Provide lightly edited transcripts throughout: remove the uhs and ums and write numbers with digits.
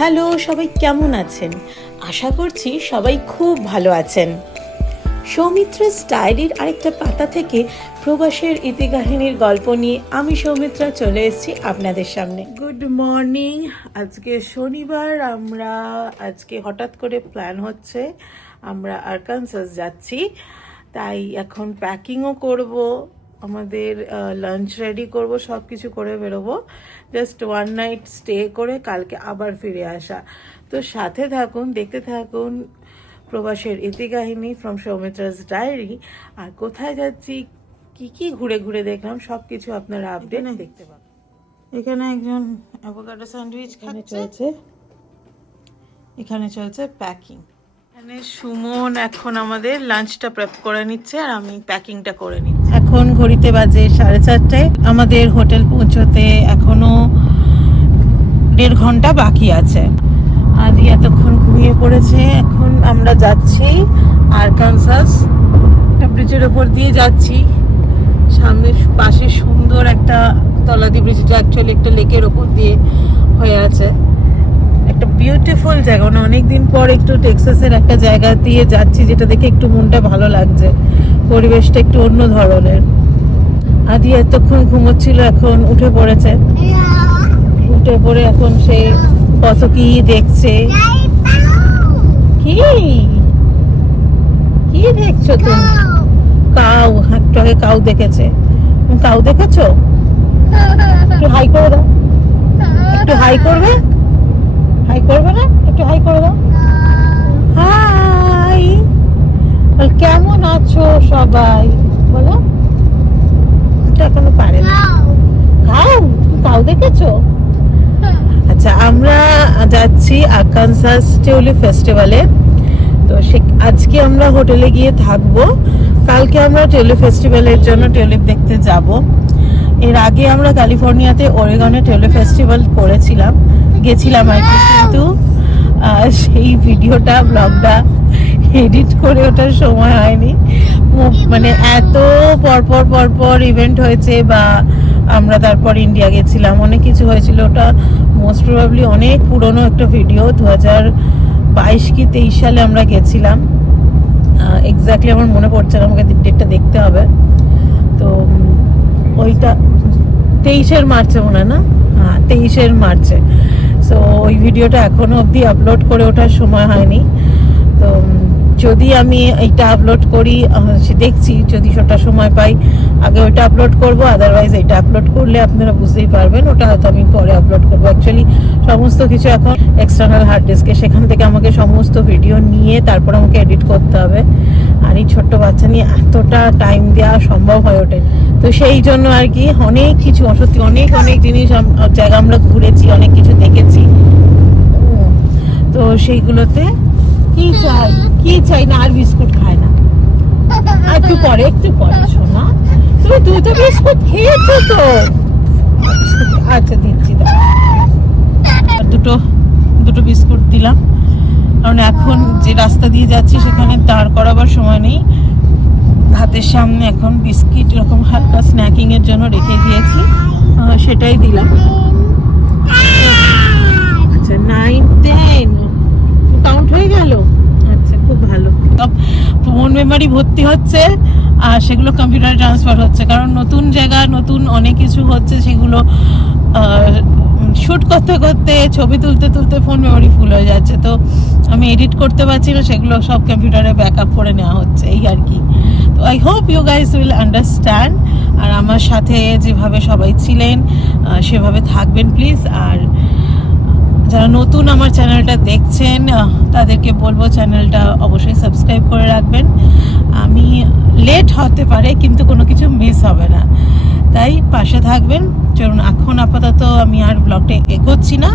Hello, সবাই কেমন আছেন? আশা করছি সবাই খুব ভালো আছেন। সৌমিত্রা ডায়েরির আরেকটা পাতা থেকে প্রবাসের ইতিকাহিনীর গল্প নিয়ে আমি সৌমিত্রা চলে এসেছি আপনাদের সামনে। Good morning. আজকে শনিবার। আজকে হঠাৎ করে প্ল্যান হচ্ছে আমরা আরকানসাস যাচ্ছি, তাই এখন প্যাকিংও করব, আমাদের লাঞ্চ রেডি করব, সব কিছু করে বেরোবো। জাস্ট ওয়ান নাইট স্টে করে কালকে আবার ফিরে আসা। তো সাথে থাকুন, দেখতে থাকুন প্রবাসের ইতিকাহিনী ফ্রম সৌমিত্রাস ডায়েরি। আর কোথায় যাচ্ছি, কি কি ঘুরে ঘুরে দেখলাম, সব কিছু আপনারা আপডেট দেখতে পাবেন। এখানে একজন অ্যাভোকাডো স্যান্ডউইচ চলছে, এখানে চলছে প্যাকিং। এখানে সুমন এখন আমাদের লাঞ্চটা প্রেপ করে নিচ্ছে আর আমি প্যাকিংটা করে নিচ্ছি। এখন ঘড়িতে বাজে 4:30। আমাদের হোটেল পৌঁছতে এখনো 1.5 ঘন্টা বাকি আছে। আদি এতক্ষণ ঘুমিয়ে পড়েছে। এখন আমরা যাচ্ছি আরকানসাস, একটা ব্রিজের ওপর দিয়ে যাচ্ছি। সামনে পাশে সুন্দর একটা তলাদি ব্রিজ, যেটা অ্যাকচুয়ালি একটা লেকের ওপর দিয়ে হয়ে আছে। একটা বিউটিফুল জায়গা, মানে অনেকদিন পর একটু টেক্সাসের একটা জায়গা দিয়ে যাচ্ছি, যেটা দেখে একটু মনটা ভালো লাগছে। পরিবেশটা একটু অন্য ধরনের। আদি এতক্ষণ ঘুমোচ্ছিল, এখন উঠে পড়েছে। উঠে পড়ে এখন সে কত কি দেখছে। কি কি দেখছো তুমি? কাউ, একটু আগে কাউ দেখেছে। কাউ দেখেছো? একটু হাই করে দাও, একটু হাই করবে। হাই করবে না? একটু হাই করে দাও। হাই, কেমন আছো সবাই বলো। এটা এখনো পারে না। কাউ, কাউ দেখেছো? আচ্ছা, আমরা যাচ্ছি আরকানসাস টিউলিপ ফেস্টিভ্যালে। তো আজকে আমরা হোটেলে গিয়ে থাকবো, কালকে আমরা টিউলিপ ফেস্টিভ্যালের জন্য টিউলিপ দেখতে যাব। এর আগে আমরা ক্যালিফোর্নিয়াতে ওরেগনে টিউলিপ ফেস্টিভ্যাল গেছিলাম আর কি, কিন্তু সেই ভিডিওটা, ব্লগটা এডিট করে ওঠার সময় হয়নি। মানে এত পরপর ইভেন্ট হয়েছে, বা আমরা তারপর ইন্ডিয়া গেছিলাম, অনেক কিছু হয়েছিল। ওটা মোস্ট প্রবাবলি অনেক পুরনো একটা ভিডিও, 2022 কি 23 সালে আমরা গেছিলাম। এক্স্যাক্টলি আমার মনে পড়ছে না, আমাকে ডেটটা দেখতে হবে। তো ওইটা 23 মার্চে মনে হয় না? হ্যাঁ, 23 মার্চে। সো ওই ভিডিওটা এখনো অবধি আপলোড করে ওঠার সময় হয়নি। তো যদি আমি এইটা আপলোড করি, দেখছি যদি ওটা সময় পাই আগে ওইটা আপলোড করব, আদারওয়াইজ এটা আপলোড করলে আপনারা বুঝতেই পারবেন, ওটা হয়তো আমি পরে আপলোড করবো। অ্যাকচুয়ালি সমস্ত কিছু এখন এক্সটার্নাল হার্ড ডিস্কে, সেখান থেকে আমাকে সমস্ত ভিডিও নিয়ে তারপর আমাকে এডিট করতে হবে। আর এই ছোট্ট বাচ্চা নিয়ে এতটা টাইম দেওয়া সম্ভব হয়ে ওঠে। তো সেই জন্য আর কি অনেক কিছু, সত্যি অনেক জিনিস, জায়গা আমরা ঘুরেছি, অনেক কিছু দেখেছি। তো সেইগুলোতে কি চাই না, আর বিস্কুট খায় না। একটু পরে শোনা, তুই তো বিস্কুট খেয়েছো তো। আচ্ছা দিচ্ছি, দুটো বিস্কুট দিলাম, কারণ এখন যে রাস্তা দিয়ে যাচ্ছি সেখানে দাঁড় করাবার সময় নেই। হাতের সামনে এখন বিস্কিট এরকম হালকা স্ন্যাকিং এর জন্য রেখে দিয়েছি, সেটাই দিলাম। আচ্ছা, 9, 10 কাউন্ট হয়ে গেল। আচ্ছা, খুব ভালো। ফোন মেমোরি ভর্তি হচ্ছে আর সেগুলো কম্পিউটারে ট্রান্সফার হচ্ছে, কারণ নতুন জায়গা, নতুন অনেক কিছু হচ্ছে। সেগুলো শুট করতে করতে, ছবি তুলতে ফোন মেমোরি ফুল হয়ে যাচ্ছে। তো আমি এডিট করতে পারছি না, সেগুলো সব কম্পিউটারে ব্যাকআপ করে নেওয়া হচ্ছে, এই আর কি। তো I hope you guys will understand. আর আমার সাথে যেভাবে সবাই ছিলেন সেভাবে থাকবেন প্লিজ। আর যারা নতুন আমার চ্যানেলটা দেখছেন তাদেরকে বলবো চ্যানেলটা অবশ্যই সাবস্ক্রাইব করে রাখবেন। আমি লেট হতে পারে, কিন্তু কোনো কিছু মিস হবে না, তাই পাশে থাকবেন। চলুন, এখন আপাতত আমি আর ব্লগটা এগোচ্ছি না,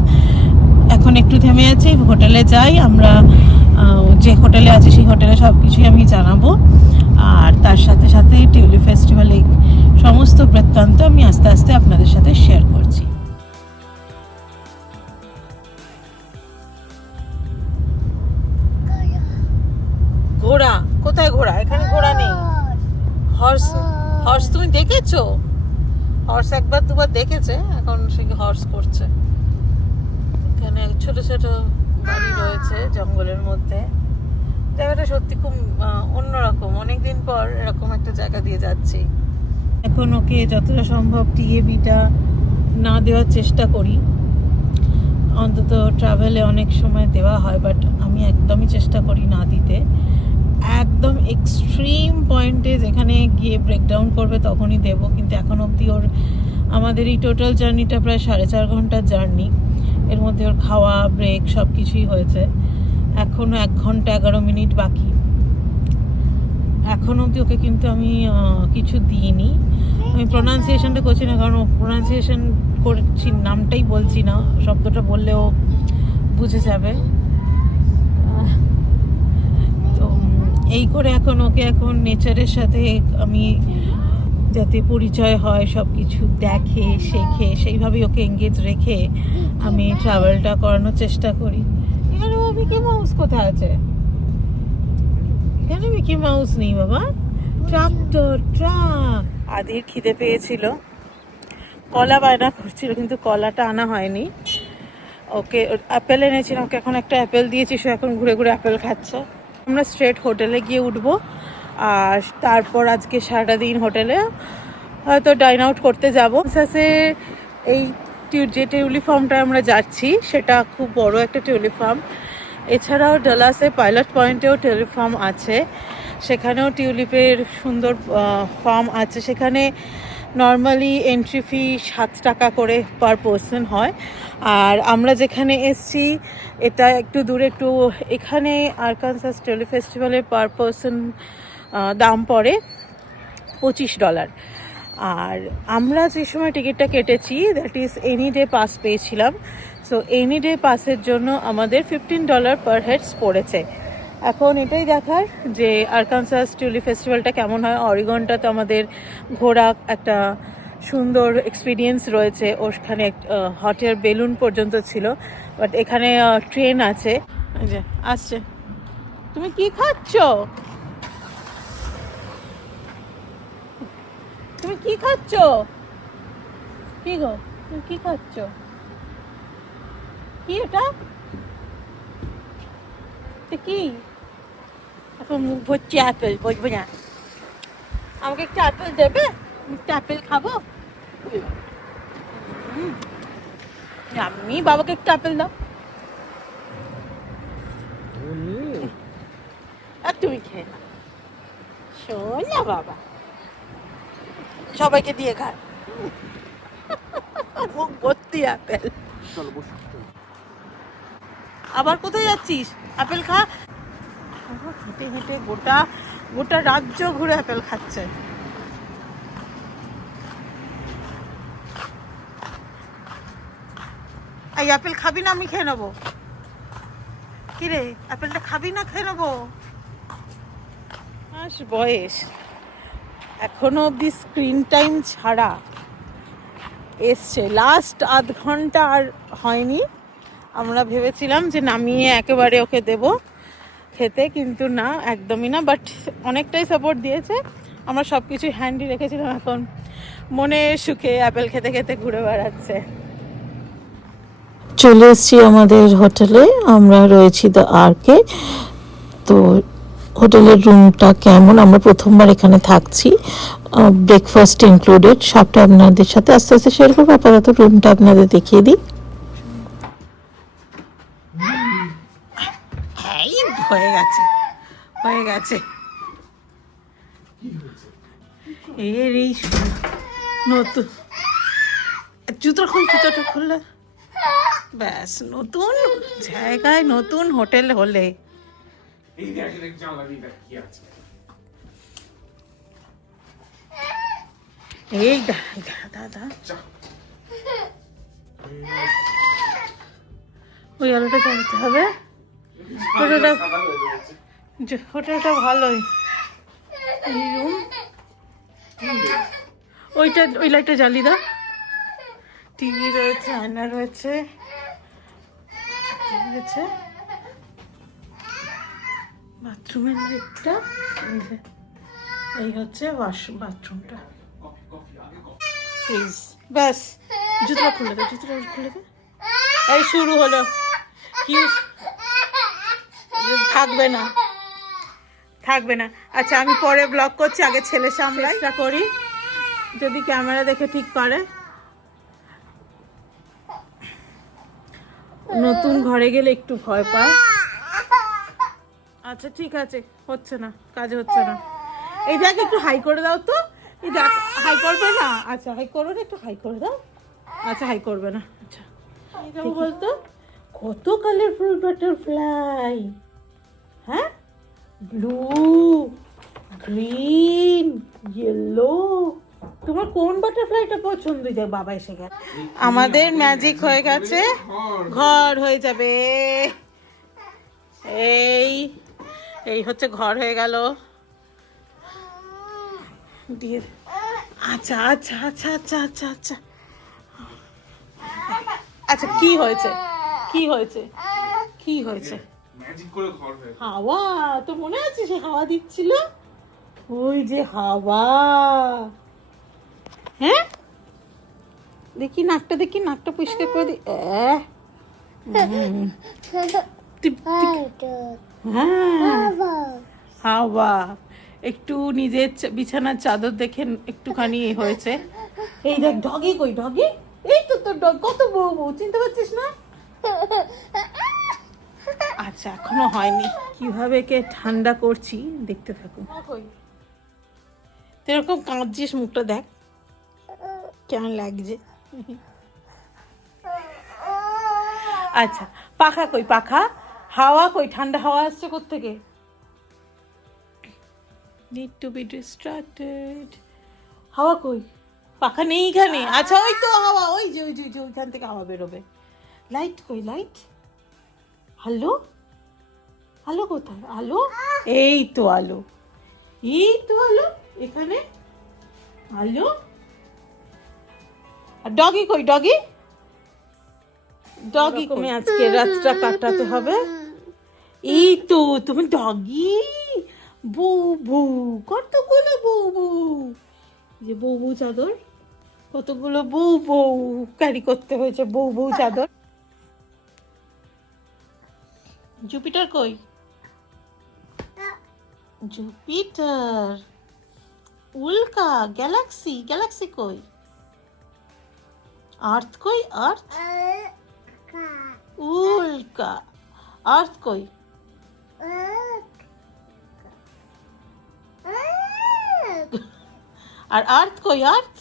এখন একটু থেমে আছি, হোটেলে যাই। আমরা যে হোটেলে আছি সেই হোটেলে সব কিছুই আমি জানাবো, আর তার সাথে সাথে টিউলিপ ফেস্টিভ্যালে সমস্ত বৃত্তান্ত আমি আস্তে আস্তে আপনাদের সাথে শেয়ার করছি। ঘোড়া কোথায়? ঘোড়া এখানে, ঘোড়া নেই। হর্স তুমি দেখেছো? হর্স একবার দুবার দেখেছে, এখন সে হর্স করছে। এখানে ছোট ছোট বাড়ি রয়েছে জঙ্গলের মধ্যে। জায়গাটা সত্যি খুব অন্যরকম। অনেকদিন পর এরকম একটা জায়গা দিয়ে যাচ্ছি। এখন ওকে যতটা সম্ভব টিএবিটা না দেওয়ার চেষ্টা করি, অন্তত ট্রাভেলে অনেক সময় দেওয়া হয়, বাট আমি একদমই চেষ্টা করি না দিতে। একদম এক্সট্রিম পয়েন্টে যেখানে গিয়ে ব্রেকডাউন করবে তখনই দেব, কিন্তু এখন অবধি ওর আমাদের এই টোটাল জার্নিটা প্রায় 4.5 ঘন্টার জার্নি, এর মধ্যে ওর খাওয়া ব্রেক সব কিছুই হয়েছে। এখনও 1 ঘন্টা 11 মিনিট বাকি। এখন অবধি ওকে কিন্তু আমি কিছু দিইনি। আমি প্রোনাউন্সিয়েশনটা করছি না, কারণ ও প্রোনাউন্সিয়েশন করছি, নামটাই বলছি না, শব্দটা বললেও বুঝে যাবে। তো এই করে এখন ওকে এখন নেচারের সাথে আমি যাতে পরিচয় হয়, সব কিছু দেখে শেখে, সেইভাবেই ওকে এঙ্গেজ রেখে আমি ট্রাভেলটা করানোর চেষ্টা করি। এখানে মিকি মাউস কোথায় আছে? এখানে মিকি মাউস নেই বাবা। Tractor, truck. আদির খিদে পেয়েছিল, কলা বায়না করছিল, কিন্তু কলাটা আনা হয়নি। ওকে অ্যাপেল এনেছিলাম, ওকে এখন একটা অ্যাপেল দিয়েছি, সে এখন ঘুরে ঘুরে অ্যাপেল খাচ্ছে। আমরা স্ট্রেট হোটেলে গিয়ে উঠবো, আর তারপর আজকে সারাটা দিন হোটেলে হয়তো ডাইন আউট করতে যাবো। এই যে টিউলিপ ফার্মটায় আমরা যাচ্ছি সেটা খুব বড় একটা টিউলিপ ফার্ম। এছাড়াও ডালাসে পাইলট পয়েন্টেও টিউলিপ ফার্ম আছে, সেখানেও টিউলিপের সুন্দর ফার্ম আছে। সেখানে নর্মালি এন্ট্রি ফি 7 টাকা করে পার পারসন হয়। আর আমরা যেখানে এসছি এটা একটু দূরে, একটু এখানে আরকানসাস টিউলিপ ফেস্টিভ্যালের পার পারসন দাম পড়ে $25। আর আমরা যে সময় টিকিটটা কেটেছি that is any day pass পেয়েছিলাম। সো এনি ডে পাসের জন্য আমাদের $15 পার হেডস পড়েছে। এখন এটাই দেখার যে আরকানসাস টিউলিপ ফেস্টিভ্যালটা কেমন হয়। অরিগনটা তো আমাদের ঘোরা একটা সুন্দর এক্সপিরিয়েন্স রয়েছে, ওখানে হট এয়ার বেলুন পর্যন্ত ছিল, বাট এখানে ট্রেন আছে। যে আসছে। তুমি কি খাচ্ছ? তুমি কি খাচ্ছ? কি গো, তুমি কি খাচ্ছ? কি এটা? কি এখন মুখ ভর্তি অ্যাপেল, বুঝবো না। আমাকে একটা অ্যাপেল দেবে? একটা অ্যাপেল খাবো। আমি বাবাকে একটা অ্যাপেল দাও। আর তুমি খেয়ে না, শোন না বাবা, সবাইকে দিয়ে খায়, মুখ ভর্তি অ্যাপেল। আবার কোথায় যাচ্ছিস? অ্যাপেল খা। হেঁটে হেঁটে গোটা রাজ্য ঘুরে অ্যাপেল খাচ্ছে। এই অ্যাপেল খাবি না? আমি খেয়ে নেবো। কিরে, অ্যাপেলটা খাবি না? খেয়ে নেবো। মাস বয়স, এখনো অব্দি স্ক্রিন টাইম ছাড়া এসছে। লাস্ট আধ ঘন্টা আর হয়নি। আমরা ভেবেছিলাম যে নামিয়ে একেবারে ওকে দেব খেতে, কিন্তু না, একদমই না। বাট অনেকটাই সাপোর্ট দিয়েছে, আমরা সব কিছু হ্যান্ডি রেখেছিলাম। এখন মনে সুখে অ্যাপেল খেতে খেতে ঘুরে বেড়াচ্ছে। চলে এসেছি আমাদের হোটেলে, আমরা রয়েছি দ্য আর্কে। তো হোটেলের রুমটা কেমন, আমরা প্রথমবার এখানে থাকছি, ব্রেকফাস্ট ইনক্লুডেড, সবটা আপনাদের সাথে আস্তে আস্তে শেয়ার করবো। আপাতত রুমটা আপনাদের দেখিয়ে দিই। হয়ে গেছে এর এই নতুন জুতোটা খুললে ব্যাস, নতুন জায়গায় নতুন হোটেল হলে এই দাদা ওই আলোটা জ্বালতে হবে। হোটেলটা ভালোই। এই রুম, ওই লাইটটা জ্বালিয়ে দাও। টিভি রয়েছে, আয়না রয়েছে, বাথরুমের লাইটটা, এই হচ্ছে বাথরুমটা। ব্যাস, জুতোটা খুলে দে। এই শুরু হলো কি, থাকবে না থাকবে না। আচ্ছা আমি পরে ব্লগ করছি, আগে ছেলে সামলাই চেষ্টা করি যদি ক্যামেরা দেখে ঠিক করে। নতুন ঘরে গেলে একটু ভয় পায়। আচ্ছা ঠিক আছে, হচ্ছে না, কাজ হচ্ছে না। এই দেখ একটু হাই করে দাও তো, এই দেখ হাই করবে না। আচ্ছা হাই করো না, একটু হাই করে দাও। আচ্ছা হাই করবে না। আচ্ছা এই যাবো বলতো, কত কালারফুল বাটারফ্লাই। হ্যাঁ, ব্লু, গ্রিন, ইয়েলো। তোমার কোন বাটারফ্লাইটা পছন্দ? দেখ বাবা এসে গেছে, আমাদের ম্যাজিক হয়ে গেছে, ঘর হয়ে যাবে। এই এই হচ্ছে ঘর হয়ে গেল দিয়ে। আচ্ছা আচ্ছা আচ্ছা আচ্ছা আচ্ছা আচ্ছা আচ্ছা কি হয়েছে, কি হয়েছে, কি হয়েছে? ম্যাজিক করে ঘর হয়ে হাওয়া, তো মনে আছে সে হাওয়া দিচ্ছিল, ওই যে হাওয়া। হ্যাঁ দেখি নাকটা, দেখি নাকটা পরিষ্কার করে দি। হ্যাঁ হাওয়া, একটু নিজের বিছানার চাদর দেখে একটুখানি হয়েছে। এই দেখ ডগি কই, ডগি এই তো তোর ডগ, কত বউ বউ, চিনতে পারছিস না? আচ্ছা এখনো হয়নি, কিভাবে কে ঠান্ডা করছি দেখতে থাকুন। এরকম কাঁদছিস, মুখটা দেখ কেমন লাগছে। আচ্ছা পাখা কই, পাখা, হাওয়া কই, ঠান্ডা হাওয়া আসছে কোত্থেকে? Need to be distracted. হাওয়া কই, পাখা নেই এখানে। আচ্ছা ওই তো হাওয়া, ওই যে ওই যে ওইখান থেকে হাওয়া বেরোবে। লাইট কই, লাইট, হ্যালো, আলো কোথায়, আলো, এই তো আলো, এই তো আলো এখানে, আলো। আর ডগি কই, ডগি, ডগি কমে আজকে রাতটা কাটাতে হবে। এই তো তুমি ডগি, বউ বউ, কতগুলো বউ বউ, যে বউ বউ চাদর, কতগুলো বউ বউ ক্যারি করতে হয়েছে, বউ বউ চাদর। জুপিটার কই, জুপিটার, উল্কা, গ্যালাক্সি, গ্যালাক্সি কই, আর্থ কই, আর্থ, উল্কা, আর্থ কই, আর আর্থ কই, আর্থ,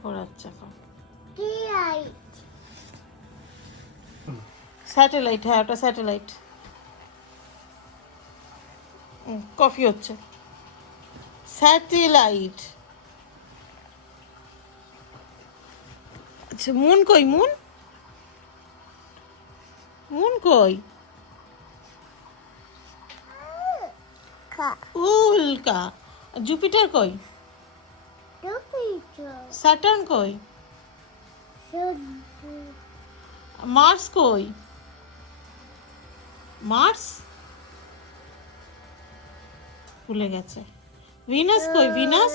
ঘোরাচ্ছে স্যাটেলাইট। হ্যাঁ ওটা স্যাটেলাইট। কফি হচ্ছে, স্যাটেলাইট। আচ্ছা মুন কই, মুন, মুন কই, উল্কা। জুপিটার কই, স্যাটার্ন কই, মার্স কই, মার্স ভুলে গেছে। ভিনাস কই, ভিনাস,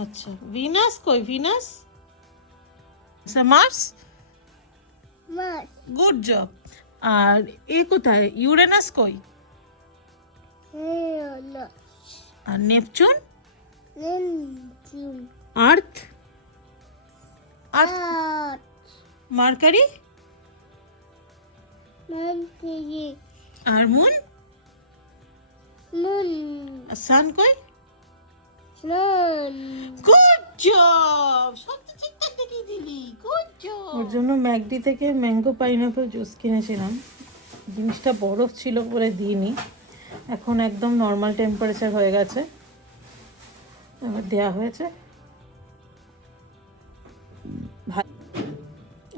আচ্ছা ভিনাস কই, ভিনাস, মার্স, গুড জব। আর এ কোথায়, ইউরেনাস কই, আর নেপচুন, আর্থ, আর্থ, মার্কারি, আর মুন, সান কই, গুড জব, সব তো ঠিকঠাক দেখিয়ে দিলি, গুড জব। ওর জন্য ম্যাকডি থেকে ম্যাঙ্গো পাইনাপল জুস কিনেছিলাম, জিনিসটা বরফ ছিল বলে দিইনি, এখন একদম নর্মাল টেম্পারেচার হয়ে গেছে, এবার দেওয়া হয়েছে।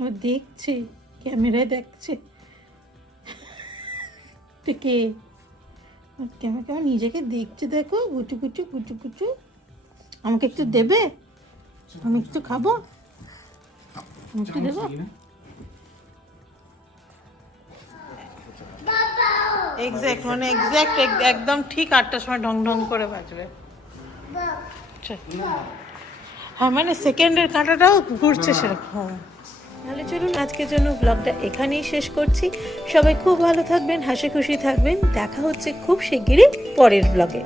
ও দেখছে, ক্যামেরায় দেখছে থেকে, কেমন কেমন নিজেকে দেখছে, দেখো গুচু গুচু গুচু গুচু। আমাকে একটু দেবে, আমি একটু খাবো, একটু দেবো। এক্স্যাক্ট মানে এক্স্যাক্ট একদম ঠিক 8টার সময় ঢং ঢং করে বাজবে। হ্যাঁ মানে সেকেন্ডের কাঁটাটাও ঘুরছে সেরকম। তাহলে চলুন আজকের জন্য ব্লগটা এখানেই শেষ করছি। সবাই খুব ভালো থাকবেন, হাসি খুশি থাকবেন। দেখা হচ্ছে খুব শিগগিরই পরের ব্লগে।